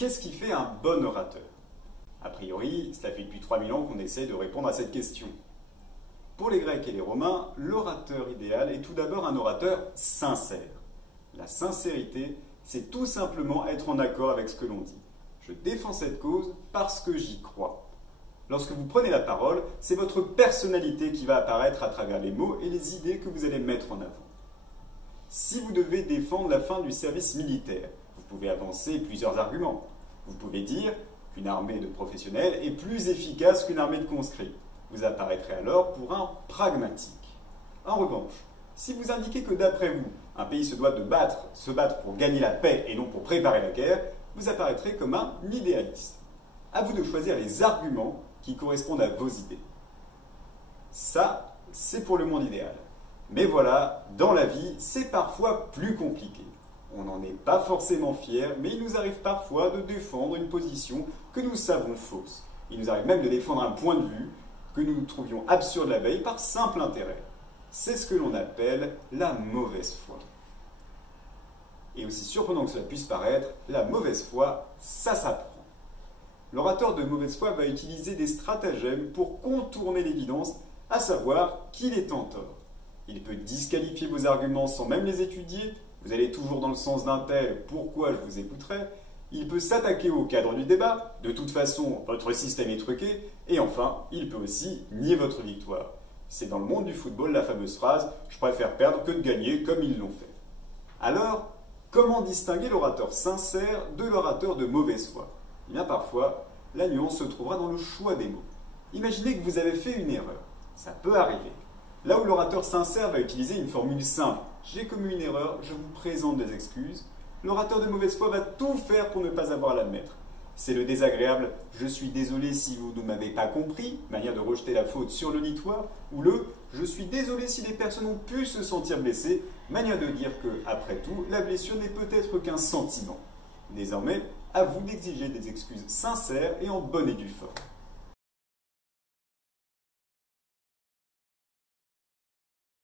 Qu'est-ce qui fait un bon orateur? A priori, cela fait depuis 3000 ans qu'on essaie de répondre à cette question. Pour les Grecs et les Romains, l'orateur idéal est tout d'abord un orateur sincère. La sincérité, c'est tout simplement être en accord avec ce que l'on dit. Je défends cette cause parce que j'y crois. Lorsque vous prenez la parole, c'est votre personnalité qui va apparaître à travers les mots et les idées que vous allez mettre en avant. Si vous devez défendre la fin du service militaire, vous pouvez avancer plusieurs arguments. Vous pouvez dire qu'une armée de professionnels est plus efficace qu'une armée de conscrits. Vous apparaîtrez alors pour un pragmatique. En revanche, si vous indiquez que d'après vous, un pays se doit de se battre pour gagner la paix et non pour préparer la guerre, vous apparaîtrez comme un idéaliste. À vous de choisir les arguments qui correspondent à vos idées. Ça, c'est pour le monde idéal. Mais voilà, dans la vie, c'est parfois plus compliqué. On n'en est pas forcément fier, mais il nous arrive parfois de défendre une position que nous savons fausse. Il nous arrive même de défendre un point de vue que nous trouvions absurde la veille par simple intérêt. C'est ce que l'on appelle la mauvaise foi. Et aussi surprenant que cela puisse paraître, la mauvaise foi, ça s'apprend. L'orateur de mauvaise foi va utiliser des stratagèmes pour contourner l'évidence, à savoir qu'il est en tort. Il peut disqualifier vos arguments sans même les étudier. Vous allez toujours dans le sens d'un tel, pourquoi je vous écouterai? Il peut s'attaquer au cadre du débat, de toute façon, votre système est truqué. Et enfin, il peut aussi nier votre victoire. C'est dans le monde du football la fameuse phrase « je préfère perdre que de gagner comme ils l'ont fait ». Alors, comment distinguer l'orateur sincère de l'orateur de mauvaise foi? Eh bien parfois, la nuance se trouvera dans le choix des mots. Imaginez que vous avez fait une erreur. Ça peut arriver. Là où l'orateur sincère va utiliser une formule simple. J'ai commis une erreur, je vous présente des excuses. L'orateur de mauvaise foi va tout faire pour ne pas avoir à l'admettre. C'est le désagréable « je suis désolé si vous ne m'avez pas compris », manière de rejeter la faute sur l'auditoire, ou le « je suis désolé si des personnes ont pu se sentir blessées », manière de dire que, après tout, la blessure n'est peut-être qu'un sentiment. Désormais, à vous d'exiger des excuses sincères et en bonne et due forme.